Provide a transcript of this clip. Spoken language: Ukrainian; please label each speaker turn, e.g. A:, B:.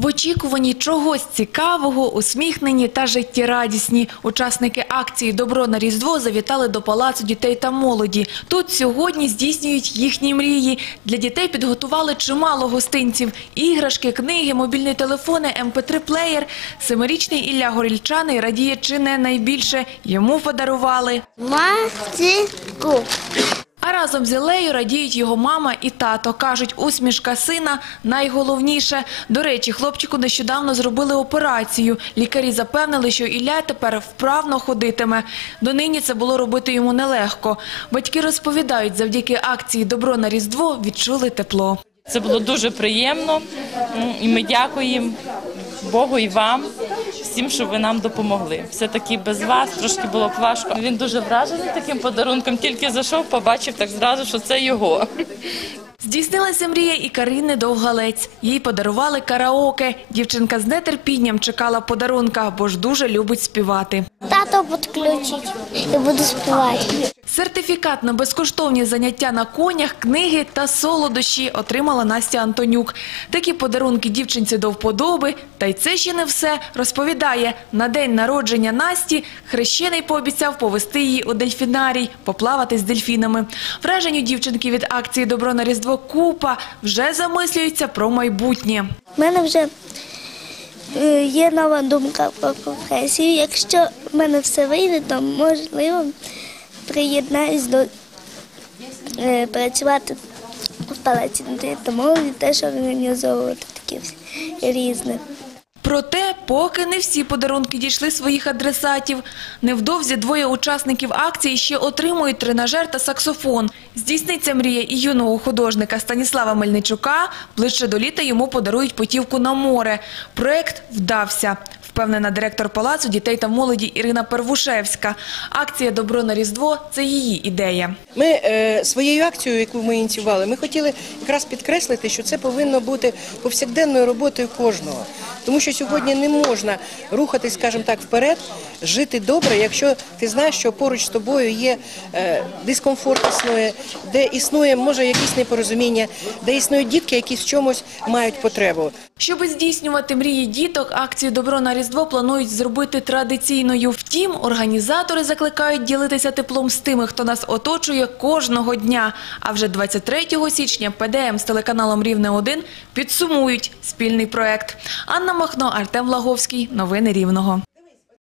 A: В очікуванні чогось цікавого, усміхнені та життєрадісні. Учасники акції Добро на Різдво завітали до Палацу дітей та молоді. Тут сьогодні здійснюють їхні мрії. Для дітей підготували чимало гостинців: іграшки, книги, мобільні телефони, МП3-плеєр. Семирічний Ілля Горільчаний радіє чи не найбільше. Йому подарували.
B: Матику.
A: А разом з Ілею радіють його мама і тато. Кажуть, усмішка сина найголовніше. До речі, хлопчику нещодавно зробили операцію. Лікарі запевнили, що Ілля тепер вправно ходитиме. Донині це було робити йому нелегко. Батьки розповідають, завдяки акції Добро на Різдво відчули тепло.
C: Це було дуже приємно, і ми дякуємо Богу і вам, всім, що ви нам допомогли. Все-таки без вас трошки було б важко. Він дуже вражений таким подарунком, тільки зайшов, побачив так зразу, що це його.
A: Здійснилася мрія і Карини Довгалець. Їй подарували караоке. Дівчинка з нетерпінням чекала подарунка, бо ж дуже любить співати.
B: Тато підключить і буду співати.
A: Сертифікат на безкоштовні заняття на конях, книги та солодощі отримала Настя Антонюк. Такі подарунки дівчинці до вподоби. Та й це ще не все. Розповідає, на день народження Насті хрещений пообіцяв повести її у дельфінарій, поплавати з дельфінами. Враженню дівчинки від акції «Добро на Різдво» купа вже замислюється про майбутнє.
B: У мене вже є нова думка про професію. Якщо в мене все вийде, то можливо приєднаюсь до е, працювати в палаці тому молоді, теж організовувати таке всі різне.
A: Проте, поки не всі подарунки дійшли своїх адресатів. Невдовзі двоє учасників акції ще отримують тренажер та саксофон. Здійсниться мрія і юного художника Станіслава Мельничука. Ближче до літа йому подарують путівку на море. Проект вдався. Впевнена директор палацу дітей та молоді Ірина Первушевська. Акція Добро на Різдво це її ідея.
D: Ми е, своєю акцією, яку ми ініціювали, ми хотіли якраз підкреслити, що це повинно бути повсякденною роботою кожного. Тому що сьогодні не можна рухатись, скажімо так, вперед, жити добре, якщо ти знаєш, що поруч з тобою є е, дискомфорт існує, де існує може якісь непорозуміння, де існують дітки, які в чомусь мають потребу.
A: Щоби здійснювати мрії діток, акцію Добро на Різдво планують зробити традиційною. Втім, організатори закликають ділитися теплом з тими, хто нас оточує кожного дня. А вже 23 січня ПДМ з телеканалом Рівне 1 підсумують спільний проект. Анна Махно, Артем Лаговський. Новини Рівного.